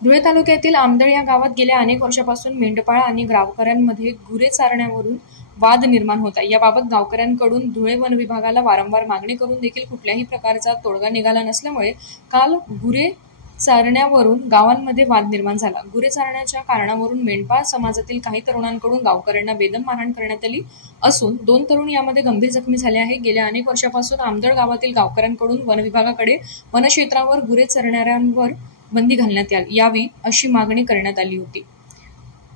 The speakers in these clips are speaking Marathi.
धुळे तालुक्यातील आमदळ या गावात गेल्या अनेक वर्षापासून मेंढपाळ आणि गावकऱ्यांमध्ये गुरे चारण्यावरून वाद निर्माण होत आहे। याबाबत गावकऱ्यांकडून धुळे वन विभागाला वारंवार मागणी करून देखील कुठल्याही प्रकारचा तोडगा निघाला नसल्यामुळे काल गुरे चारण्यावरून गावांमध्ये वाद निर्माण झाला। गुरे चारण्याच्या कारणावरून मेंढपाळ समाजातील काही तरुणांकडून गावकऱ्यांना बेदम मारहाण करण्यात आली असून 2 तरुण यामध्ये गंभीर जखमी झाले आहे। गेल्या अनेक वर्षापासून आमदळ गावातील गावकऱ्यांकडून वन विभागाकडे वनक्षेत्रावर गुरे चरणाऱ्यांवर बंदी घालण्यात यावी अशी मागणी करण्यात आली होती।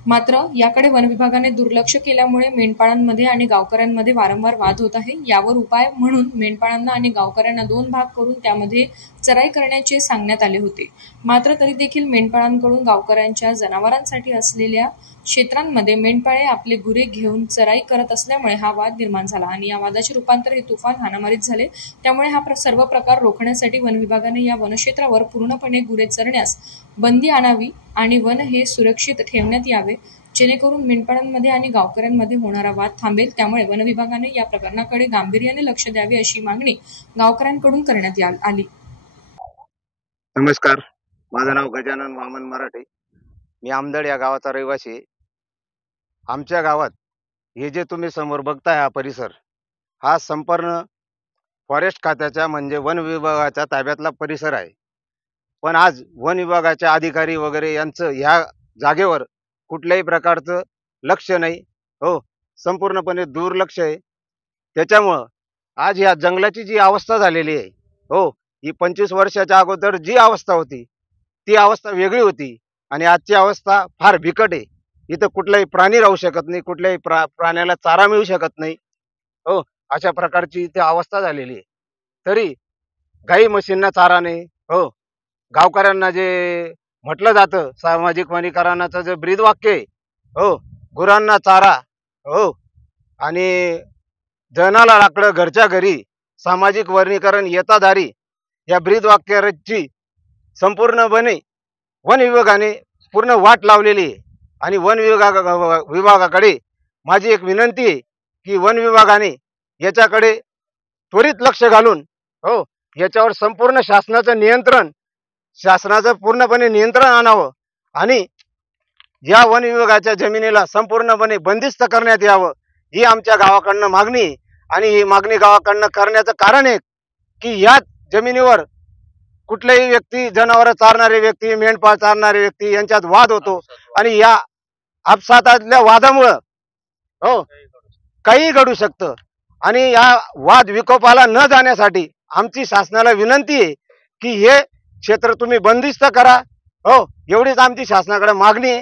मात्र याकडे वन विभागाने दुर्लक्ष केल्यामुळे मेंढपाळांमध्ये आणि गावकऱ्यांमध्ये वारंवार वाद होत आहे। यावर उपाय म्हणून मेंढपाळांना आणि गावकऱ्यांना 2 भाग करून त्यामध्ये चराई करण्याचे सांगण्यात आले होते। मात्र तरी देखील मेंढपाळांकडून गावकऱ्यांच्या जनावरांसाठी असलेल्या क्षेत्रांमध्ये मेंढपाळे आपले गुरे घेऊन चराई करत असल्यामुळे हा वाद निर्माण झाला आणि या वादाचे रूपांतर हे तुफान हाणामारीत झाले। त्यामुळे हा सर्व प्रकार रोखण्यासाठी वन विभागाने या वनक्षेत्रावर पूर्णपणे गुरे चरण्यास बंदी आणावी आणि वन हे सुरक्षित ठेवण्यात यावे, जेणेकरून मेंढपाळांमध्ये आणि गावकऱ्यांमध्ये होणारा वाद थांबेल। त्यामुळे वन विभागाने या प्रकरणाकडे गांभीर्याने लक्ष द्यावे अशी मागणी गावकऱ्यांकडून करण्यात आली। नमस्कार, माझं नाव गजानन वामन मराठे। मी आमदळ या गावाचा रहिवासी आहे। आमच्या गावात हे जे तुम्ही समोर बघताय हा परिसर, हा संपूर्ण फॉरेस्ट खात्याच्या म्हणजे वन विभागाच्या ताब्यातला परिसर आहे। पण आज वन विभागाचे अधिकारी वगैरे यांचं ह्या जागेवर कुठल्याही प्रकारचं लक्ष नाही, संपूर्णपणे दुर्लक्ष आहे। त्याच्यामुळं आज या जंगलाची जी अवस्था झालेली आहे, ही 25 वर्षाच्या अगोदर जी अवस्था होती ती अवस्था वेगळी होती आणि आजची अवस्था फार बिकट आहे। इथं कुठलाही प्राणी राहू शकत नाही, कुठल्याही प्राण्याला चारा मिळू शकत नाही, अशा प्रकारची इथे अवस्था झालेली आहे। तरी गाई म्हशींना चारा नाही, गावकऱ्यांना जे म्हटलं जातं सामाजिक वनीकरणाचं जे ब्रीदवाक्य आहे, गुरांना चारा, आणि जनाला लाकडं घरच्या घरी, सामाजिक वनीकरण येताधारी, या ब्रीदवाक्याची संपूर्णपणे वन विभागाने पूर्ण वाट लावलेली आहे। आणि वन विभागाकडे माझी एक विनंती आहे की वन विभागाने याच्याकडे त्वरित लक्ष घालून याच्यावर संपूर्ण शासनाचं पूर्णपणे नियंत्रण आणावं आणि या वन विभागाच्या जमिनीला संपूर्णपणे बंदिस्त करण्यात यावं, ही आमच्या गावाकडनं मागणी आहे। आणि ही मागणी गावाकडनं करण्याचं कारण आहे की या जमिनीवर कुठलेही व्यक्ती, जनावर चारणारे व्यक्ती, मेंढपाळ चारणारे व्यक्ती यांच्यात वाद होतो आणि या आपसातातल्या वादामुळं काही घडू शकतं। आणि या वाद विकोपाला न जाण्यासाठी आमची शासनाला विनंती आहे की हे क्षेत्र तुम्ही बंदिस्त करा, एवढीच आमची शासनाकडे मागणी आहे।